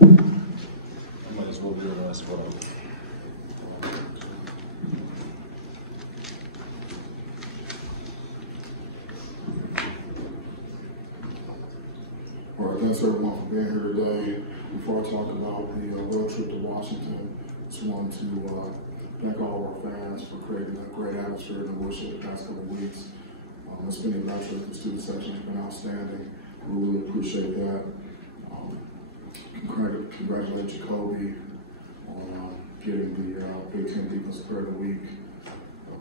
I might as well do it last one. All right, thanks everyone for being here today. Before I talk about the road trip to Washington, just want to thank all of our fans for creating a great atmosphere in the worship the past couple of weeks. It's been electric. The student section has been outstanding. We really appreciate that. Congratulate Jacoby on getting the Big Ten Defensive Player of the Week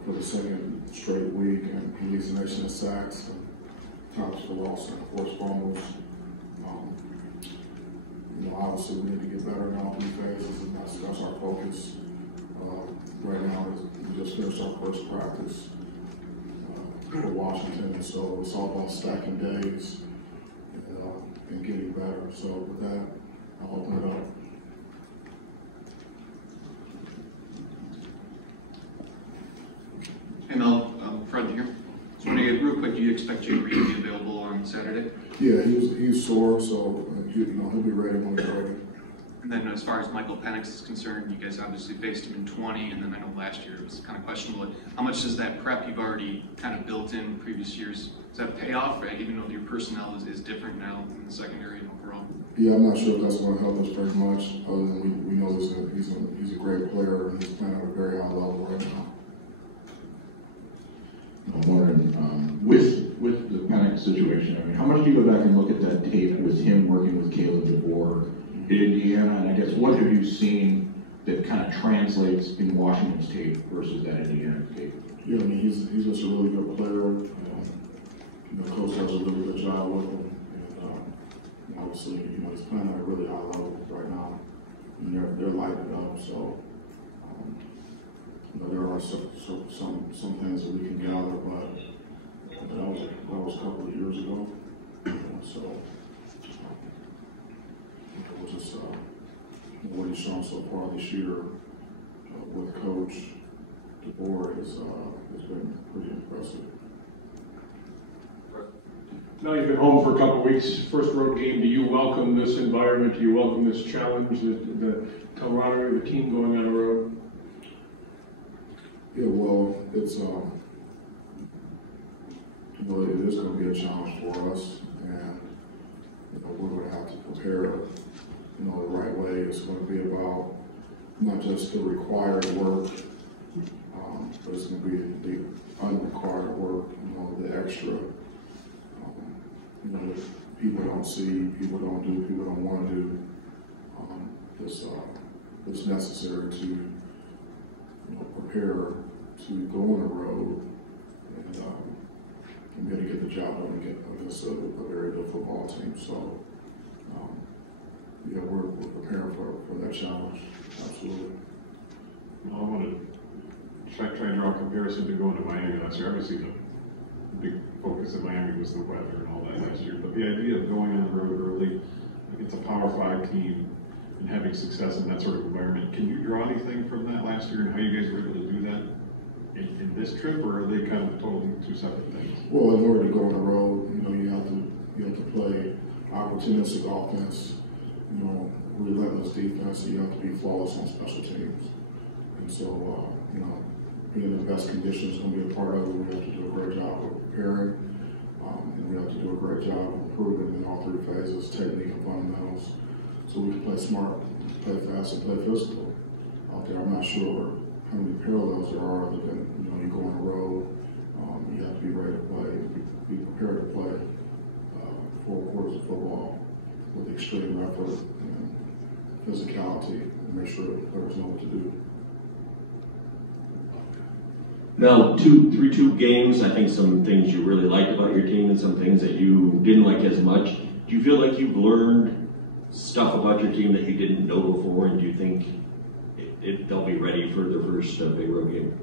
for the second straight week, and he leads the nation in sacks and tops for loss and forced fumbles. Obviously we need to get better in all three phases, and that's our focus. Right now, we just finished our first practice for Washington, and so it's all about stacking days and getting better. So with that, I'll open it up. Hey Mel, Fred here. Just want to get real quick, do you expect Jay Reed to be available on Saturday? Yeah, he's sore, so he'll be ready when he's ready. And then as far as Michael Penix is concerned, you guys obviously faced him in 20, and then I know last year it was kind of questionable. How much does that prep you've already kind of built in previous years, does that pay off, right? Even though your personnel is different now in the secondary and overall? Yeah, I'm not sure if that's going to help us very much, other than we know he's a great player, and he's playing at a very high level right now. I'm wondering, with the Penix situation, I mean, how much do you go back and look at that tape with him working with Caleb DeBoer in Indiana, and I guess what have you seen that kind of translates in Washington's tape versus that Indiana tape? Yeah, I mean, he's just a really good player. Coach does a really good job with him, and obviously, he's playing at a really high level right now, and they're lighting it up. So, there are some things that we can gather, but that was a couple of years ago. So, we'll just what he's shown so far this year with Coach DeBoer has been pretty impressive. Now you've been home for a couple of weeks, first road game. Do you welcome this environment? Do you welcome this challenge, the camaraderie of the team going on the road? Yeah, well, it's it is going to be a challenge for us, and we're going to have to prepare, the right way. It's going to be about not just the required work, but it's going to be the unrequired work, the extra, that people don't see, people don't do, people don't want to do. It's necessary to prepare to go on the road and be able to get the job done against a very good football team. So, we're preparing for that challenge. Absolutely. Well, I want to try and draw a comparison to going to Miami last year. Obviously, the big focus of Miami was the weather and all that last year. But the idea of going on the road early against a Power 5 team and having success in that sort of environment, can you draw anything from that last year and how you guys were able to do that in this trip, or are they kind of totally two separate things? Well, in order to go on the road, you have to play opportunistic offense, relentless defense, and you have to be flawless on special teams. And so, being in the best conditions is going to be a part of it. We have to do a great job of preparing, and we have to do a great job of improving in all three phases, technique and fundamentals, so we can play smart, play fast, and play physical out there. I'm not sure how many parallels there are other than, you go on the road, you have to be ready to play, be prepared to play 4 quarters of football with extreme effort and physicality, and make sure the players know what to do. Now, 3-2 games, I think some things you really liked about your team and some things that you didn't like as much. Do you feel like you've learned stuff about your team that you didn't know before, and do you think they'll be ready for their first big road game?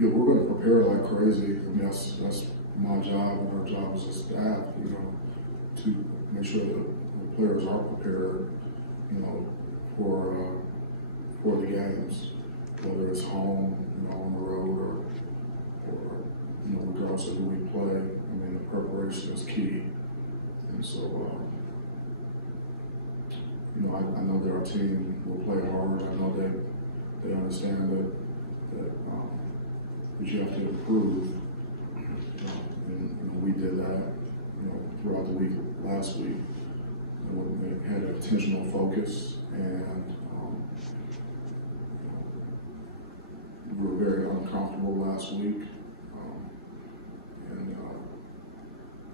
Yeah, we're going to prepare like crazy. I mean, that's my job and our job as a staff, to make sure that the players are prepared, for the games, whether it's home, on the road, or regardless of who we play. I mean, the preparation is key, and so I know their team will play hard. I know they understand that you have to improve. And we did that, throughout the week last week. We had an intentional focus, and we were very uncomfortable last week.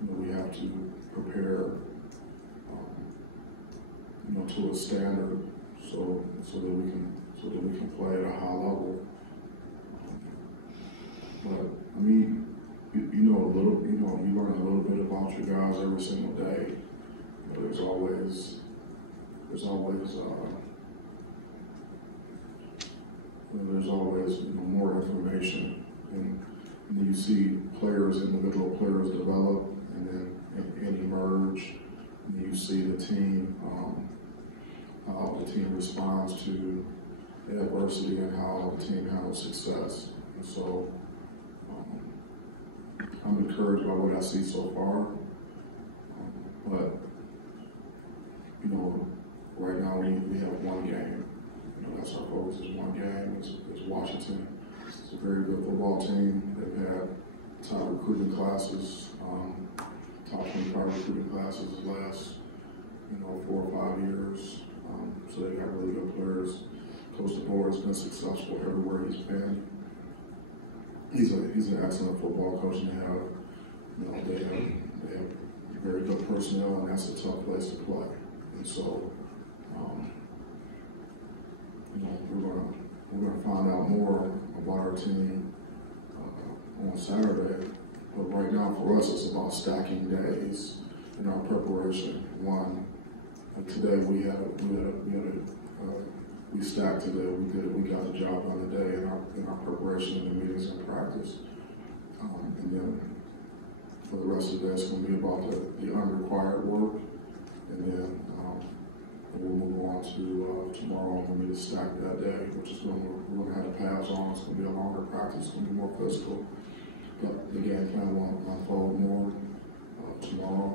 We have to prepare, to a standard, so that we can play at a high level. But I mean, you learn a little bit about your guys every single day. There's always more information, and you see individual players develop and emerge, and you see the team, how the team responds to adversity and how the team handles success. And so I'm encouraged by what I see so far, but right now we have one game. That's our focus, is one game. It's Washington. It's a very good football team. They've had top recruiting classes, top 25 recruiting classes the last 4 or 5 years. So they got really good players. Coach DeBoer has been successful everywhere he's been. He's an excellent football coach, and they have very good personnel, and that's a tough place to play. And so, we're gonna find out more about our team on Saturday. But right now, for us, it's about stacking days in our preparation. Today we stacked today. We got the job done today in our preparation and the meetings and practice. And then for the rest of the day, it's going to be about the unrequired work. And then we'll move on to tomorrow, and we need to stack that day, which is we're going to have the pads on. It's going to be a longer practice. It's going to be more physical. But the game plan will unfold more tomorrow.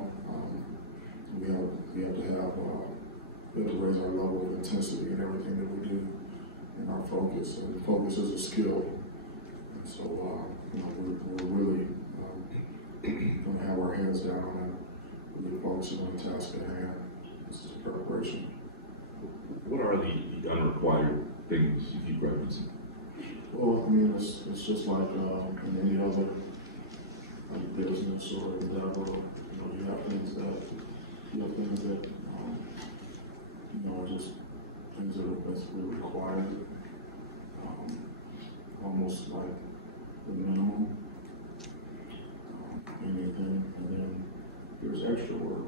We have to raise our level of intensity in everything that we do, and our focus. And focus is a skill. And so we're really going to have our heads down and really focusing on the task at hand. This is preparation. What are the unrequired things you keep referencing? Well, I mean, it's just like in any other business or endeavor. You have things that are just things that are basically required, almost like the minimum. Anything, and then there's extra work.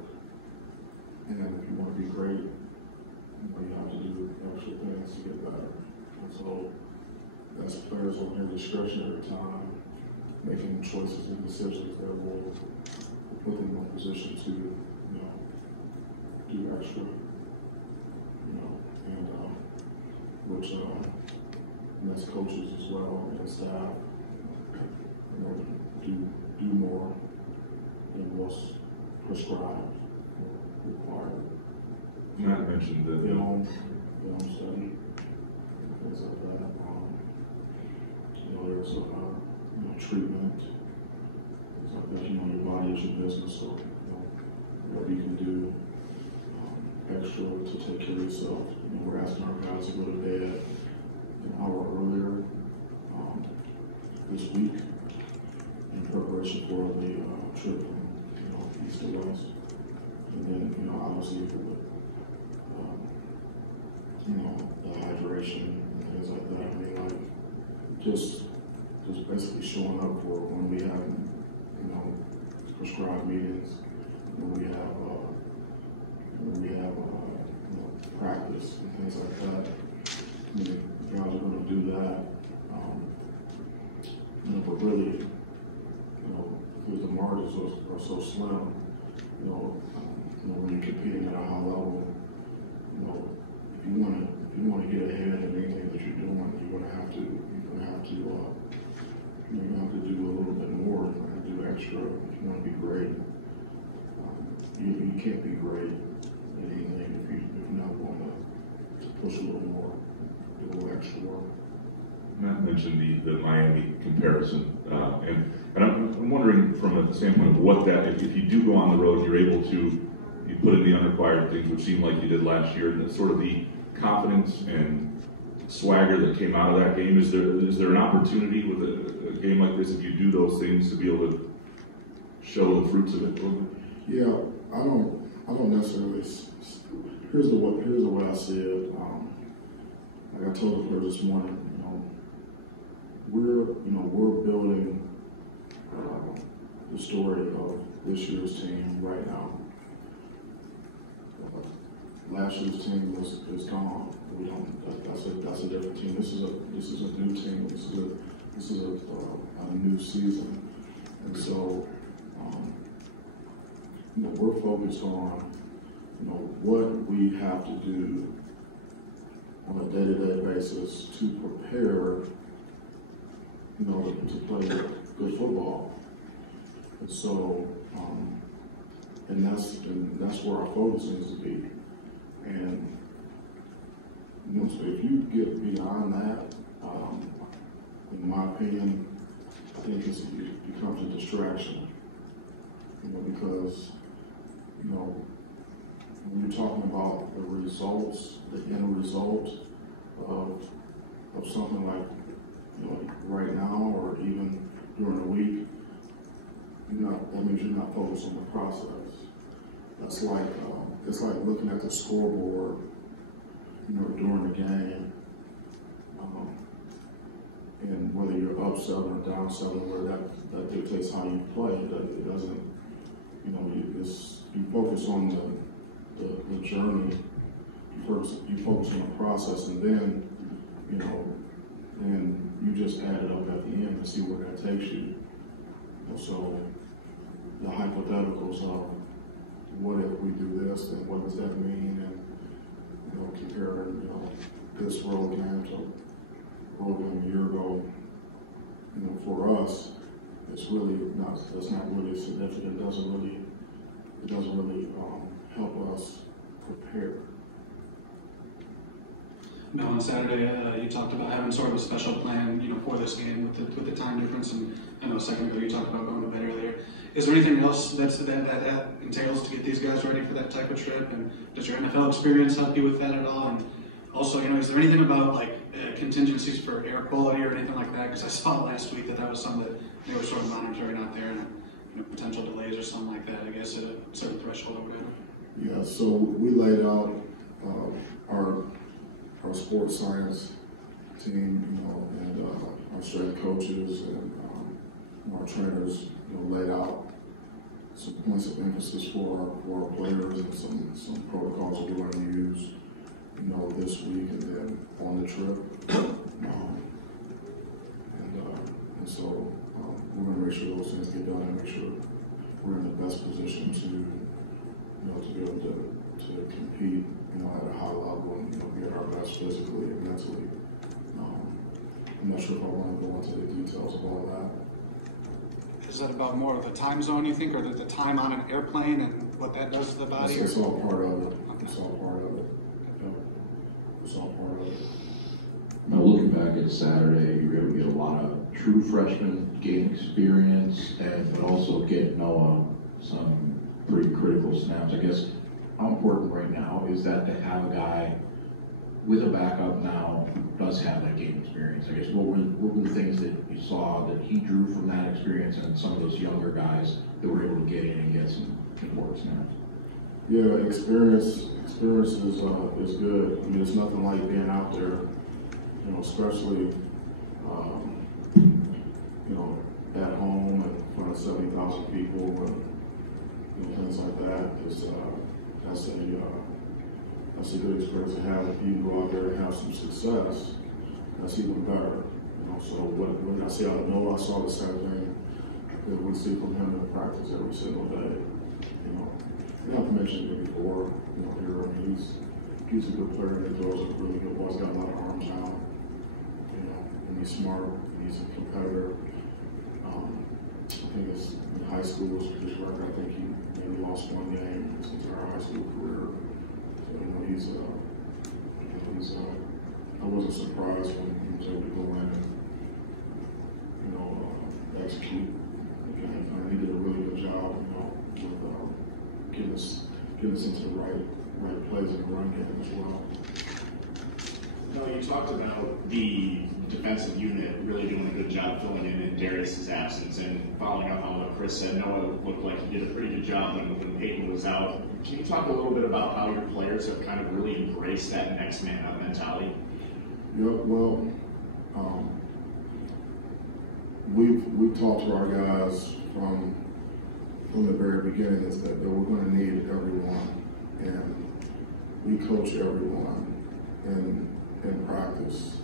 And if you want to be great, you have to do extra things to get better. And so that's players on their discretionary time, making choices and decisions that will put them in a position to, do extra, and that's coaches as well and staff, do more than what's prescribed or required. You had mentioned that Film study, things like that. There's treatment, things like that. Your body is your business, so what you can do extra to take care of yourself. We're asking our guys to go to bed an hour earlier this week in preparation for the trip from east to west. And then obviously for the hydration and things like that. I mean, like just basically showing up for when we have prescribed meetings, when we have practice and things like that. I mean, guys are going to do that. But really, because the margins are so slim, when you're competing at a high level, if you want to get ahead in anything that you're doing, you're going to have to do a little bit more. You're going to have to do extra if you want to be great. You can't be great at anything if you're not going push a little more, do a little extra work. Matt mentioned the Miami comparison, and I'm wondering from a standpoint of what that, if you do go on the road, you're able to, you put in the unrequired things, which seemed like you did last year, and sort of the confidence and swagger that came out of that game. Is there an opportunity with a game like this, if you do those things, to be able to show the fruits of it a little bit? Yeah, I don't necessarily. Here's the way I see it. Like I told the players this morning, we're building the story of this year's team right now. Last year's team is gone. We don't. That's a different team. This is a new team. This is a new season, and so we're focused on what we have to do on a day-to-day basis to prepare to play good football. And so and that's where our focus needs to be. And so if you get beyond that, in my opinion, I think it becomes a distraction. Because when you're talking about the results, the end result of something like right now, or even during the week, that means you're not focused on the process. That's like it's like looking at the scoreboard, during the game, and whether you're up 7 or down 7, where that dictates how you play. It doesn't. You focus on the journey. You focus on the process, and then and you just add it up at the end to see where that takes you. So the hypotheticals of what if we do this, and what does that mean, and comparing this road game to road game a year ago. For us, it's really not. That's not really significant. It doesn't really help us prepare. Mel, on Saturday, you talked about having sort of a special plan, for this game with the time difference, and I know a second ago you talked about going to bed earlier. Is there anything else that entails to get these guys ready for that type of trip? And does your NFL experience help you with that at all? And also, is there anything about contingencies for air quality or anything like that? Because I saw last week that was something that they were sort of monitoring out there, and potential delays or something like that, I guess, at a certain threshold or whatever. Yeah, so we laid out our sports science team, and our strength coaches and our trainers, laid out some points of emphasis for our players and some protocols that we're going to use, this week and then on the trip. And so we're going to make sure those things get done and make sure we're in the best position to be able to compete, at a high level and be at our best physically and mentally. I'm not sure if I want to go into the details of all that. Is that about more of the time zone, you think, or the time on an airplane and what that does to the body? It's all part of it. It's all part of it. It's all part of it. Now, looking back at Saturday, you were able to get a lot of true freshman game experience, but also get Noah some pretty critical snaps. I guess, how important right now is that to have a guy with a backup now who does have that game experience? I guess, what were the things that you saw that he drew from that experience and some of those younger guys that were able to get in and get some important snaps? Yeah, experience is good. I mean, it's nothing like being out there, especially at home and in front of 70,000 people and things like that. That's a good experience to have. If you can go out there and have some success, that's even better. So when I see out of Noah, I saw the same thing that we see from him in practice every single day. Not to mention it before, here, I mean, he's a good player and he throws a really good ball. He's got a lot of arm talent, and he's smart, and he's a competitor. I think in high school, his record, I think he maybe lost one game his entire high school career. So, he's wasn't surprised when he was able to go in and, execute. And he did a really good job, with getting us into the right plays in the run game as well. No, you talked about the defensive unit really doing a good job filling in Darius's absence, and following up on what Chris said, Noah looked like he did a pretty good job when Peyton was out. Can you talk a little bit about how your players have kind of really embraced that next man up mentality? Yeah, well, we've talked to our guys from the very beginning is that we're going to need everyone, and we coach everyone in practice.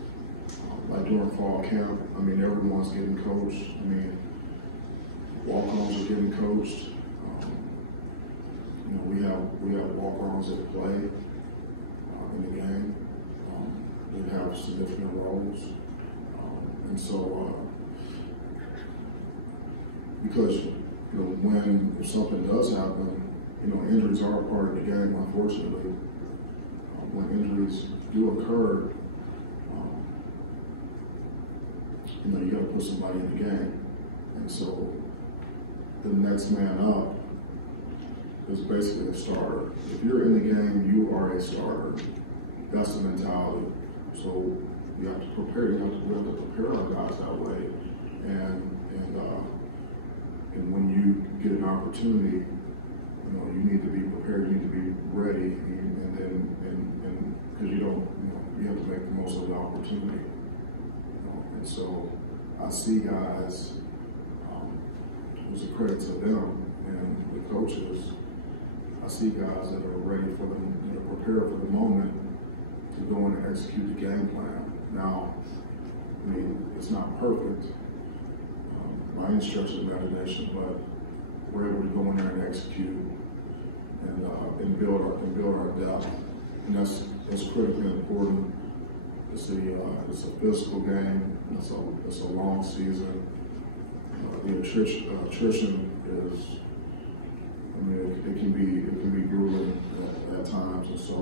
Like during fall camp, everyone's getting coached. Walk-ons are getting coached. We have walk-ons that play in the game. They have significant roles, and so because if something does happen, injuries are a part of the game. Unfortunately, when injuries do occur, you got to put somebody in the game, and so the next man up is basically a starter. If you're in the game, you are a starter. That's the mentality. So we have to prepare. We have to prepare our guys that way, and when you get an opportunity, you need to be prepared. You need to be ready, and because you have to make the most of the opportunity. And so I see guys. It was a credit to them and the coaches. I see guys that are ready for them, prepared for the moment to go in and execute the game plan. Now, it's not perfect by any stretch of the imagination, but we're able to go in there and execute and build our depth, and that's critically important. It's a physical game. It's a long season. The attrition is, it can be grueling at times, and so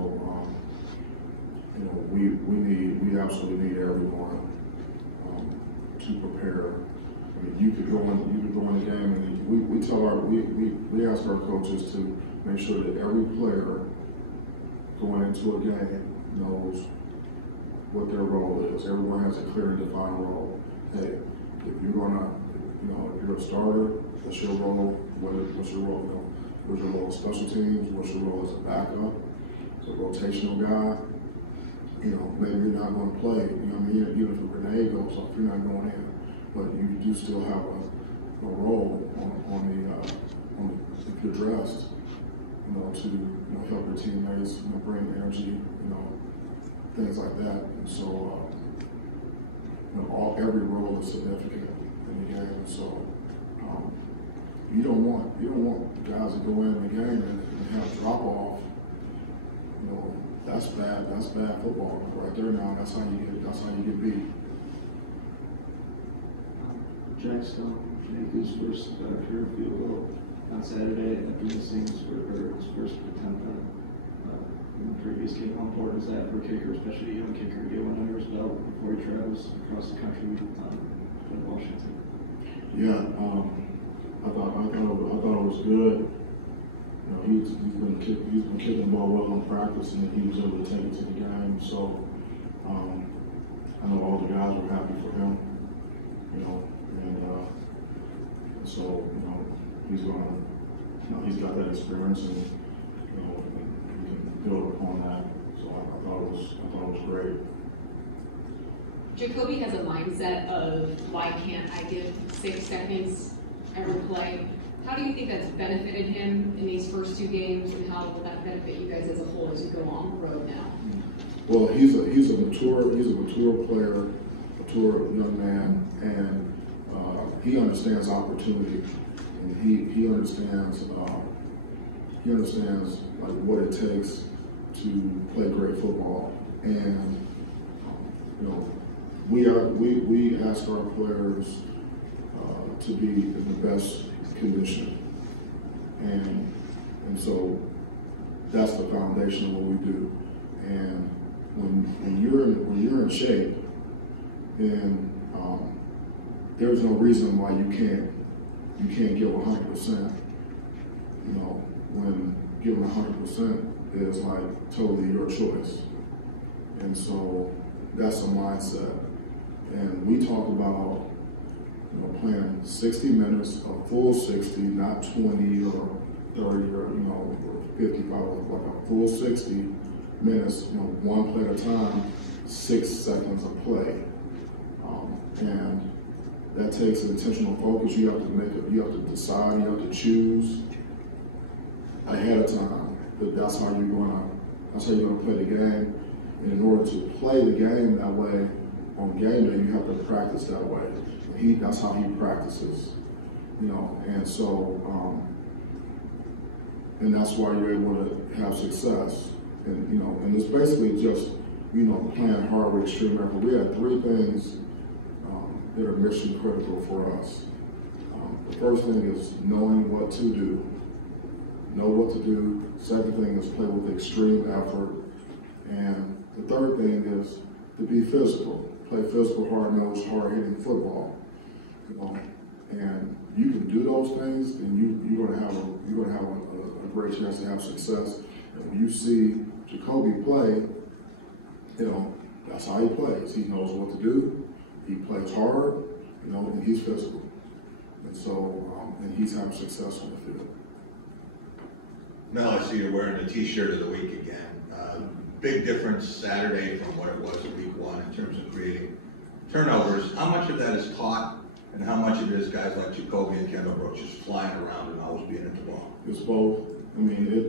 we absolutely need everyone to prepare. You could go in the game, and we ask our coaches to make sure that every player going into a game knows what their role is. Everyone has a clear and defined role. Hey, if you're gonna, if you're a starter, what's your role? What's your role? What's your role in special teams? What's your role as a backup? As a rotational guy? Maybe you're not going to play. Even if a grenade goes off, you're not going in, but you do still have a role on the if you're dressed, to help your teammates, bring energy, things like that. And so, every role is significant in the game. And so, you don't want guys to go in the game and have drop off. That's bad. That's bad football right there. Now, that's how you get beat. Jack Stone made his first career field goal on Saturday after missing his first attempt in the previous game on board. Is that for a kicker, especially a young kicker, to get one under his belt before he travels across the country to Washington? Yeah, I thought it was good. He's been kicking the ball well in practice, and he was able to take it to the game. So I know all the guys were happy for him. So he's gonna, he's got that experience, and he can build upon that. So I thought it was great. Jacoby has a mindset of why can't I give 6 seconds every play. How do you think that's benefited him in these first 2 games, and how will that benefit you guys as a whole as you go on the road now? Well, he's a mature player, mature young man, and he understands opportunity, and he understands like what it takes to play great football. And we ask our players to be in the best condition, and so that's the foundation of what we do. And when you're in shape, then there's no reason why you can't give 100%. You know, when giving 100% is like totally your choice, and so that's a mindset. And we talk about, you know, playing 60 minutes, a full 60, not 20 or 30 or, you know, or 55, like a full 60 minutes, you know, one play at a time, 6 seconds of play. And that takes intentional focus. You have to make it, you have to decide, you have to choose ahead of time that that's how you're gonna play the game. And in order to play the game that way, on game day, you have to practice that way. That's how he practices, you know, and so, and that's why you're able to have success. And, you know, and it's basically just, you know, playing hard with extreme effort. We had 3 things that are mission critical for us. The first thing is knowing what to do. Know what to do. Second thing is play with extreme effort. And the third thing is to be physical. Play physical, hard-nosed, hard-hitting football. You know, and you can do those things, and you're gonna have a great chance to have success. And when you see Jacoby play, you know, that's how he plays. He knows what to do. He plays hard, you know, and he's physical. And so, and he's having success on the field. Mel, I see you're wearing the T-shirt of the week again. Big difference Saturday from what it was in week 1 in terms of creating turnovers. How much of that is taught, and how much of it is guys like Jacoby and Kendall Brooks just flying around and always being at the ball? It's both. I mean, the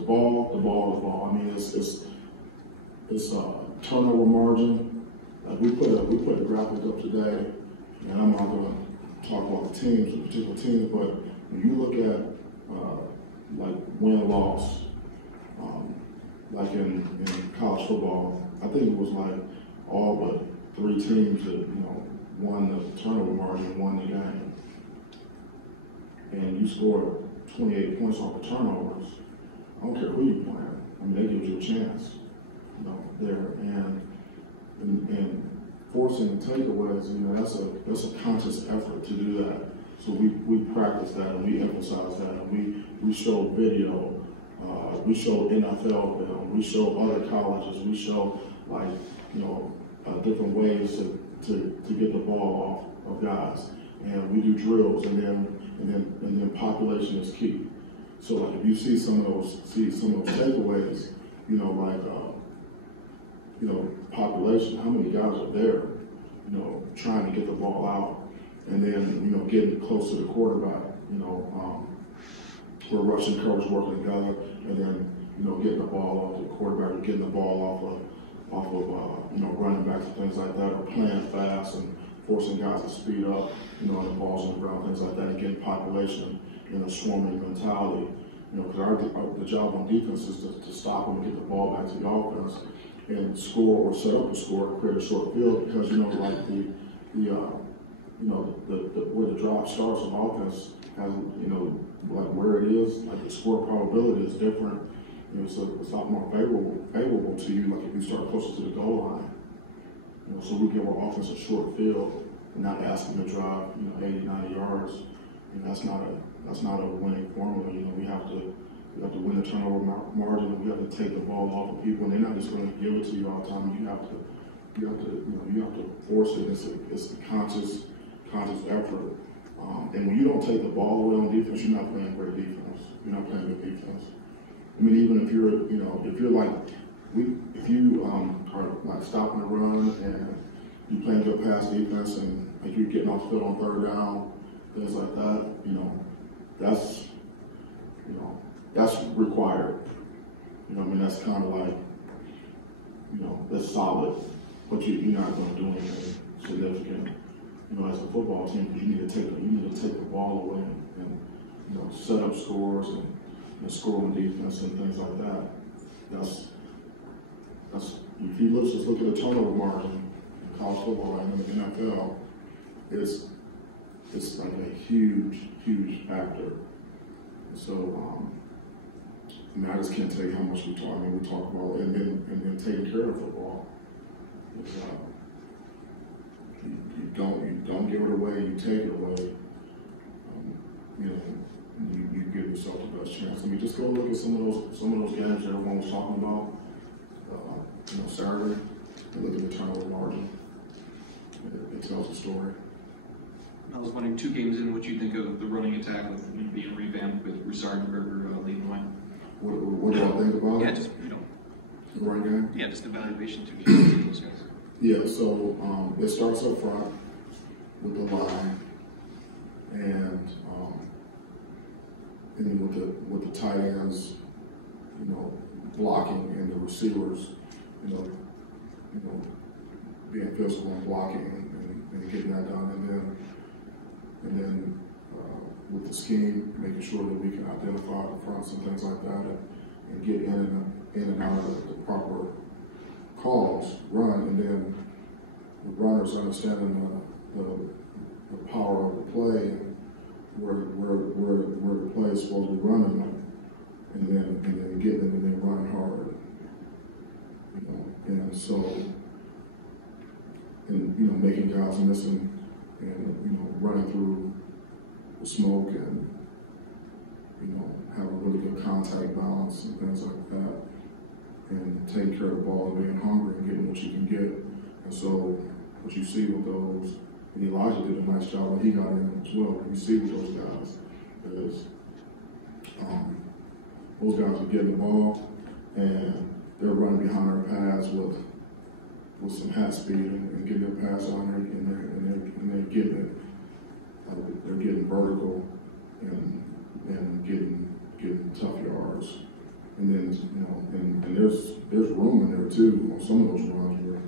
ball. I mean, it's turnover margin. We put a graphic up today, and I'm not going to talk about the teams, the particular teams, but when you look at like win-loss, like in college football, I think it was like all but 3 teams that, you know, won the turnover margin, won the game. And you scored 28 points off of turnovers. I don't care who you playing. I mean, they give you a chance, you know, there. And forcing the takeaways, you know, that's a conscious effort to do that. So we practice that, and we emphasize that, and we show video, we show NFL film, we show other colleges, we show, like, you know, different ways to get the ball off of guys, and we do drills, and then population is key. So like if you see some of those takeaways, you know, like you know, population, how many guys are there, you know, trying to get the ball out, and then, you know, getting close to the quarterback, you know, we're rushing coverage, working together, and then, you know, getting the ball off the quarterback, or getting the ball off of you know, running backs and things like that, or playing fast and forcing guys to speed up, you know, and the balls on the ground, things like that, and getting population in a swarming mentality. You know, because the job on defense is to stop them and get the ball back to the offense and score or set up a score and create a short field, because, you know, like where the drive starts on offense has, you know, like where it is, like the score probability is different. You know, so it's a lot more favorable to you, like if you start closer to the goal line. You know, so we give our offense a short field and not ask them to drive, you know, 80, 90 yards. You know, that's not a winning formula. You know, we have to win the turnover margin, and we have to take the ball off of people, and they're not just going to give it to you all the time. You have to force it. It's a conscious effort. And when you don't take the ball away on defense, you're not playing great defense. You're not playing good defense. I mean, even if you're are like stopping the run and you playing good pass defense, and like you're getting off the field on 3rd down, things like that, you know, that's required. You know, I mean, that's kind of like, you know, that's solid, but you're not going to do anything significant. You know, as a football team, you need to take the ball away and you know, set up scores and score on defense and things like that. That's if you just look at the turnover margin in college football right now in the NFL, it's like a huge factor. So mean, I just can't tell you how much we talk. I mean, we talk about and then taking care of football. It's, you don't give it away. You take it away. You know, you give yourself the best chance. I mean, just go look at some of those games that everyone was talking about. You know, Saturday, and look at the turnover margin. It tells a story. I was wondering, 2 games in, what you think of the running attack with being revamped with Broussard and Berger leading the way? What do I think about Yeah, it? just, The running game? yeah, just evaluation 2 games with those guys. Yeah, so it starts up front with the line, and with the tight ends, you know, blocking, and the receivers, you know, being physical and blocking and getting that done, and then with the scheme, making sure that we can identify the fronts and things like that, and get in and out of the proper calls, run, and then the runners understanding the power of the play, where the play is supposed to be running them, and then getting them and then running hard, you know, and so, and you know, making guys missing, and you know, running through the smoke, and you know, having really good contact balance and things like that, and taking care of the ball and being hungry and getting what you can get. And so what you see with those, and Elijah did a nice job when he got in as well. You see with those guys is those guys are getting the ball and they're running behind their pads with some hat speed and getting their pass on there, and they're getting it. They're getting vertical and getting tough yards. And then, you know, and there's room in there too on some of those runs where,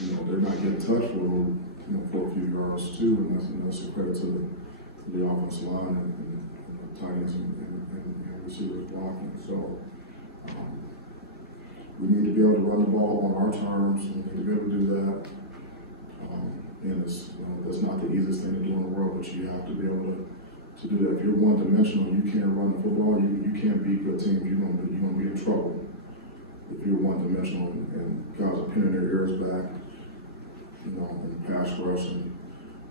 you know, they're not getting touched for a few yards too, and that's a credit to the offensive line and the tight ends and receivers blocking. So we need to be able to run the ball on our terms. We need to be able to do that. And it's, you know, that's not the easiest thing to do in the world, but you have to be able to do that. If you're one-dimensional, you can't run the football. You can't beat good teams. You're gonna be in trouble if you're one-dimensional and guys are pinning their ears back, you know, and pass rush, and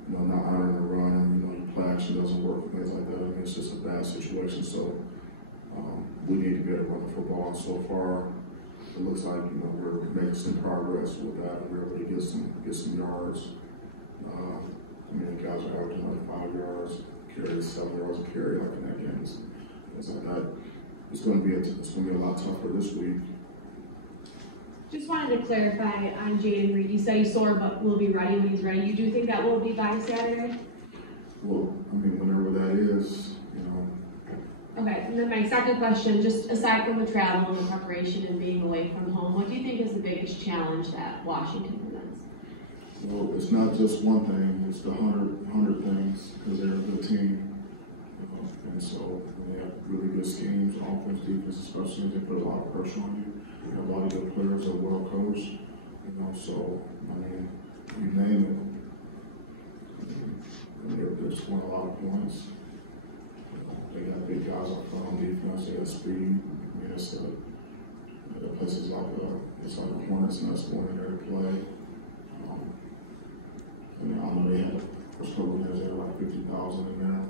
you know, not honoring the run, and you know, your play action doesn't work and things like that. I mean, it's just a bad situation. So we need to be able to run the football. And so far, it looks like, you know, we're making some progress with that. We're able to get some yards. I mean, the guys are averaging like 5 yards carry, 7 yards a carry, like in that game, things like that. It's going to be a lot tougher this week. Just wanted to clarify on Jaden Reed. You said he's sore, but will be ready when he's ready. You do think that will be by Saturday? Well, I mean, whenever that is, you know. Okay, and then my second question, just aside from the travel and the preparation and being away from home, what do you think is the biggest challenge that Washington presents? Well, it's not just one thing, it's the 100 things, because they're a good team. And so when they have really good schemes, offense, defense, especially, they put a lot of pressure on you. You have a lot of good players that are well coached, you know, so, I mean, you name it. They're scoring a lot of points. They got big guys up front on defense, they got speed. I mean, it's places like it's like a Hornets nest going in there to play. I mean, I know they had the first couple of years, they had like 50,000 in there.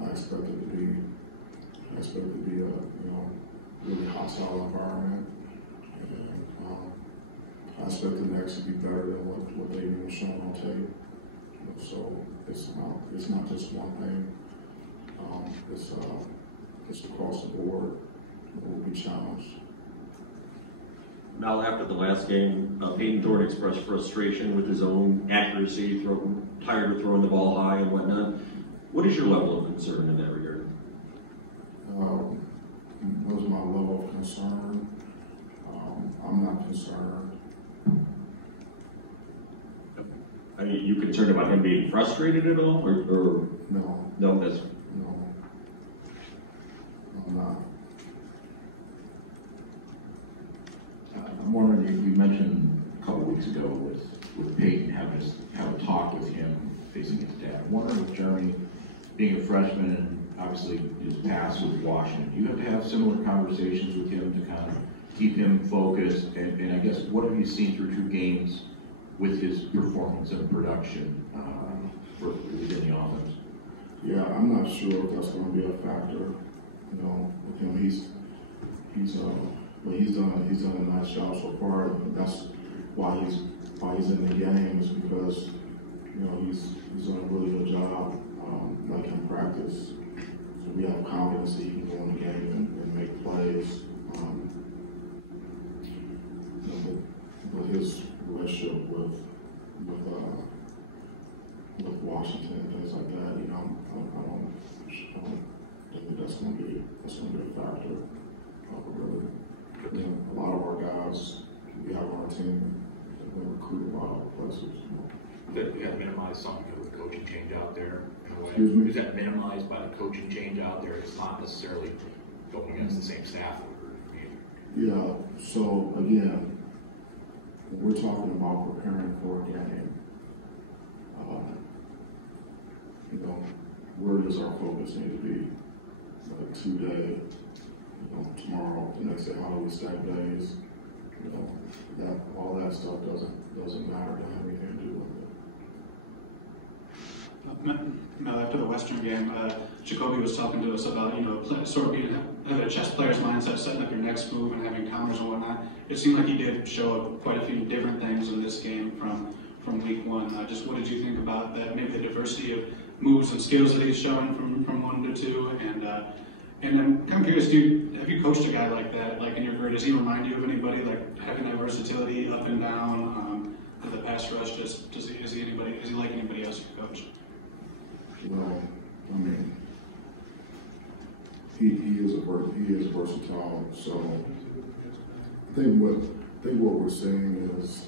I expect it to be a, you know, really hostile environment. And I expect the next to be better than what they've been shown on tape. You know, so it's not just one thing. It's across the board. We'll be challenged. Now, after the last game, Peyton Thorne expressed frustration with his own accuracy, tired of throwing the ball high and whatnot. What is your level of concern in that regard? What is my level of concern? I'm not concerned. Are you concerned about him being frustrated at all, or? No. No, that's. No. I'm not. I'm wondering, you mentioned a couple weeks ago with Peyton having a talk with him facing his dad. I'm wondering with Jeremy being a freshman obviously his past with Washington. You have to have similar conversations with him to kind of keep him focused. And I guess, what have you seen through 2 games with his performance and production within the offense? Yeah, I'm not sure if that's going to be a factor. You know, with him, he's done a nice job so far. And that's why he's in the game, is because, you know, he's done a really good job, like in practice. So we have confidence that he can go in the game and make plays. You know, but his relationship with Washington and things like that, you know, I don't think that's going to be a factor. Really, you know, a lot of our guys we have on our team have been recruited a lot of places. You know. Does that minimize something with the coaching change out there in a way? Excuse me? Is that minimized by the coaching change out there? It's not necessarily going against the same staff. Yeah. So again, when we're talking about preparing for a game, you know, where does our focus need to be? Like 2 days, you know, tomorrow, the next day, how do we stack days? You know, that all that stuff doesn't matter to have anything to do with it. Now, after the Western game, Jacoby was talking to us about, you know, sort of having a chess player's mindset, setting up your next move and having counters and whatnot. It seemed like he did show up quite a few different things in this game from week 1. Just what did you think about that? Maybe the diversity of moves and skills that he's showing from 1 to 2, and I'm kind of curious, have you coached a guy like that, like in your career? Does he remind you of anybody, like having that versatility up and down, of the pass rush? Is he like anybody else you coach? Well, I mean, he is versatile. So I think what we're seeing is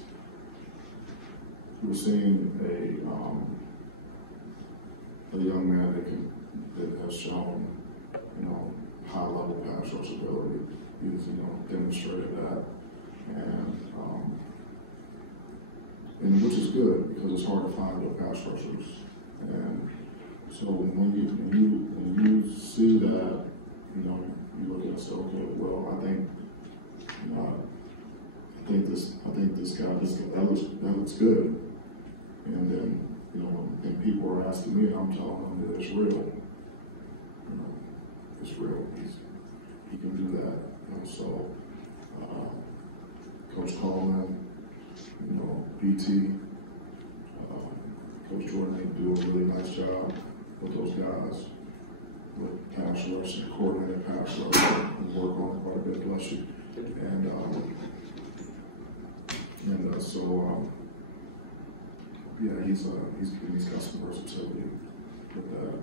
a young man that has shown, you know, high level pass rush ability. He's, you know, demonstrated that, and which is good because it's hard to find good pass rushers. And so when you see that, you know, you look at it and say, okay, well, I think this guy that looks good. And then, you know, and people are asking me, and I'm telling them that it's real. You know, it's real. He can do that. You know, so Coach Coleman, you know, BT, Coach Jordan, they do a really nice job with those guys with pass rush and coordinated pass rush and work on it quite a bit, bless you. So yeah, he's got some versatility with that.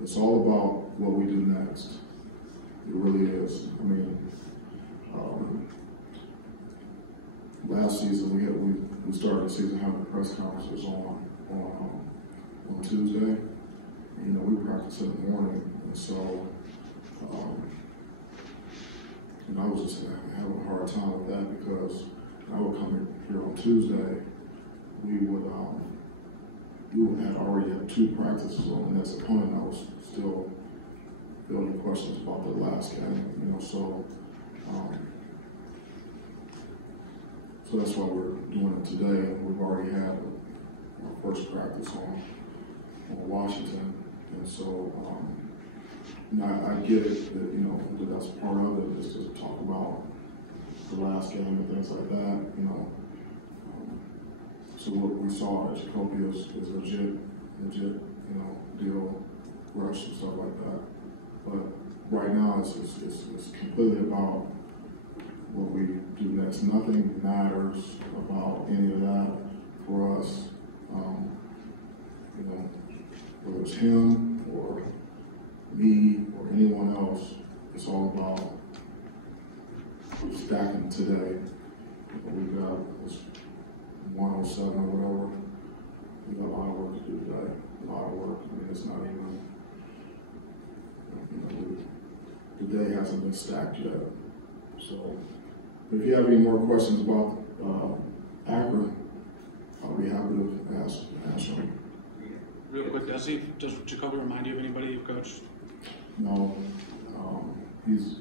It's all about what we do next. It really is. I mean, last season we started the season having press conferences on Tuesday. You know, we practice in the morning, and so and I was just having a hard time with that because I would come here on Tuesday. We would have already had 2 practices on the next opponent. I was still fielding questions about the last game, you know. So that's why we're doing it today. We've already had our first practice on Washington, and so you know, I get it that, you know, that that's part of it, is to talk about the last game and things like that, you know. So what we saw at Jacoby is legit, you know, deal, rush and stuff like that. But right now it's completely about what we do next. Nothing matters about any of that for us. You know, whether it's him or me or anyone else, it's all about stacking today. We've got 107 or whatever. We got a lot of work to do today. A lot of work. I mean, it's not even, you know, the day hasn't been stacked yet. So, but if you have any more questions about Akron, I'll be happy to answer them. Real quick, does Jacoby remind you of anybody you've coached? No, he's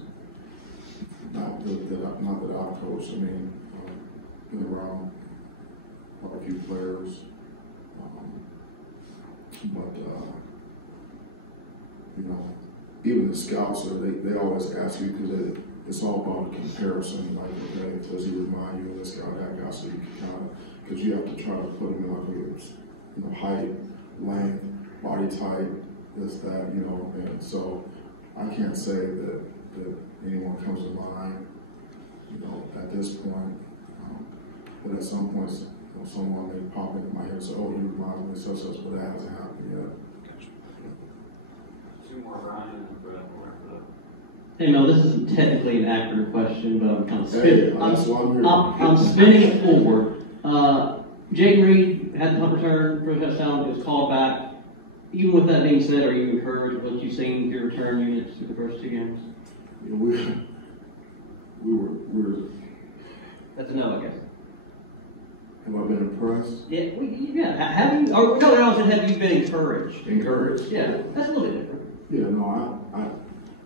not that I've coached. I mean, been around quite a few players, but you know, even the scouts, they always ask you because it's all about a comparison. Like, okay, does he remind you of this guy, that guy? So you can kind of, because you have to try to put him in like a height, length, body type, this, that, you know. And so I can't say that anyone comes to mind, you know, at this point. But at some point, you know, someone may pop into my head and say, "Oh, he reminds me of such," but that hasn't happened yet. Two more, Ryan, and Brett. Hey Mel, this isn't technically an accurate question, but I'm kind of I'm spinning it forward. Jayden Reed had the punt return for a touchdown. It was called back. Even with that being said, are you encouraged with what you've seen with your return units through the first 2 games? You know, we were. That's a no, I guess. Have I been impressed? Yeah. Have you? Or no, I said, have you been encouraged? Encouraged. Yeah, that's a little bit different. Yeah,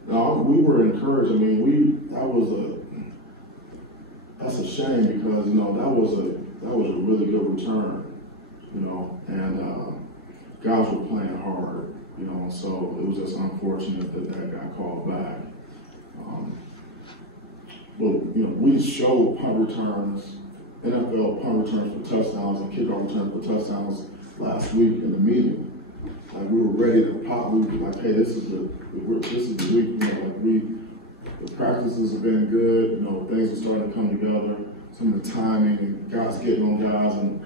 no, we were encouraged. I mean, that's a shame because, you know, that was a really good return, you know, and guys were playing hard, you know, so it was just unfortunate that got called back. But, you know, we showed punt returns, NFL punt returns for touchdowns and kickoff returns for touchdowns last week in the meeting. Like, we were ready to pop. We were like, hey, this is the week. You know, like the practices have been good. You know, things are starting to come together. Some of the timing and guys getting on guys, and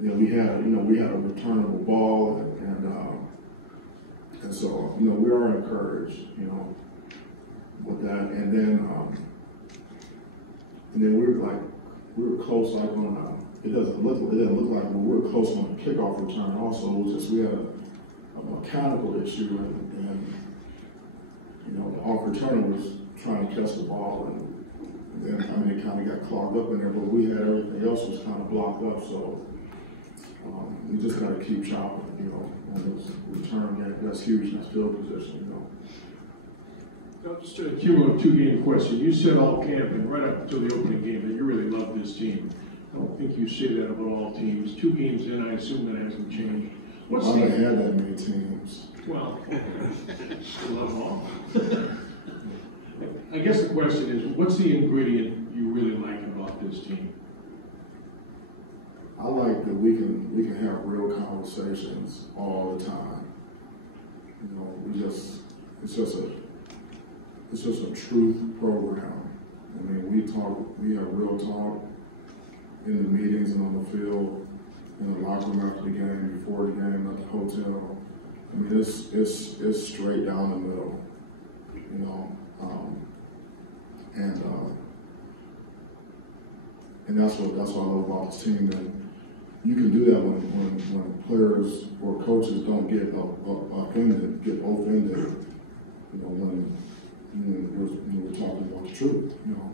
you know, we had a returnable ball, and so, you know, we are encouraged, you know, with that. And then we were close, like on it doesn't look like, but we were close on the kickoff return also. It was just, we had a mechanical issue, and you know, the off returner was trying to catch the ball, and then, I mean, it kind of got clogged up in there, but we had everything else was kind of blocked up, so we just got to keep chopping, you know, on those return game. That's huge in that field position, you know. Just a cumulative 2-game question. You said all camp and right up until the opening game that you really love this team. I don't think you say that about all teams. 2 games in, I assume that hasn't changed. I haven't had that many teams. Well, I love them all. I guess the question is, what's the ingredient you really like about this team? I like that we can have real conversations all the time. You know, it's just a truth program. I mean, we have real talk in the meetings and on the field, in the locker room after the game, before the game, at the hotel. I mean, it's straight down the middle, you know, and that's what I love about this team, that you can do that when players or coaches don't get offended, you know, when we're talking about the truth, you know.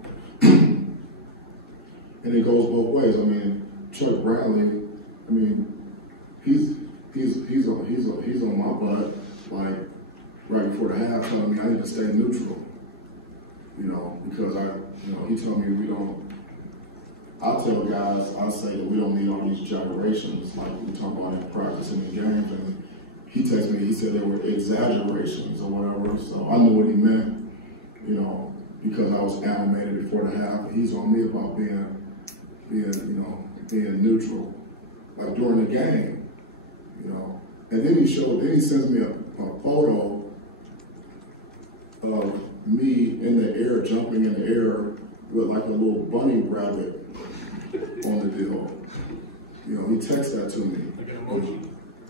And it goes both ways. I mean, Chuck Bradley, I mean, he's on my butt, like, right before the half, telling me I need to stay neutral, you know, because he told me I tell guys, I say that we don't need all these gyrations like we talk about in practice and in games, and he texted me, he said they were exaggerations or whatever, so I knew what he meant, you know, because I was animated before the half. He's on me about being neutral, like during the game, you know. And then he sends me a photo of me in the air, jumping in the air with like a little bunny rabbit on the deal. You know, he texted that to me. Like an emoji?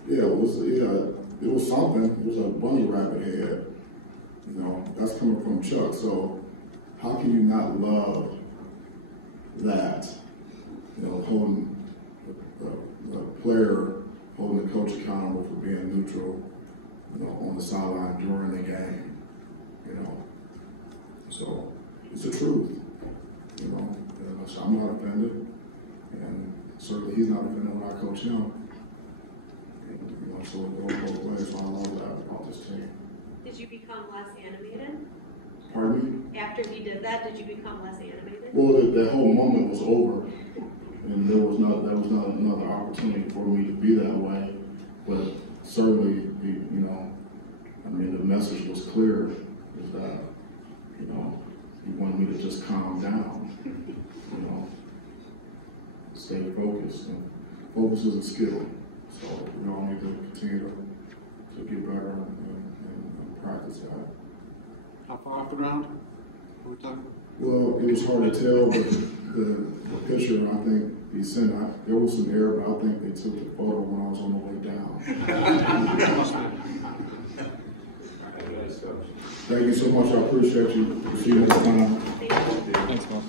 It was something. It was a bunny rabbit head. You know, that's coming from Chuck. So how can you not love that? You know, holding the player, holding the coach accountable for being neutral, you know, on the sideline during the game, you know. So it's the truth, you know. So I'm not offended, and certainly he's not offended when I coach him. And, you know, so it goes both ways. So I love that about this team. Did you become less animated? Pardon me? After he did that, did you become less animated? Well, that whole moment was over, and that was not another opportunity for me to be that way. But certainly, the message was clear, is that, he wanted me to just calm down, stay focused. And focus is a skill, so we all need to continue to get better and practice that. How far off the ground are we talking? Well, it was hard to tell, but the picture, I think, he sent out, there was some error, but I think they took the photo when I was on the way down. Thank you so much. I appreciate you. See you next time. Thanks, Mel.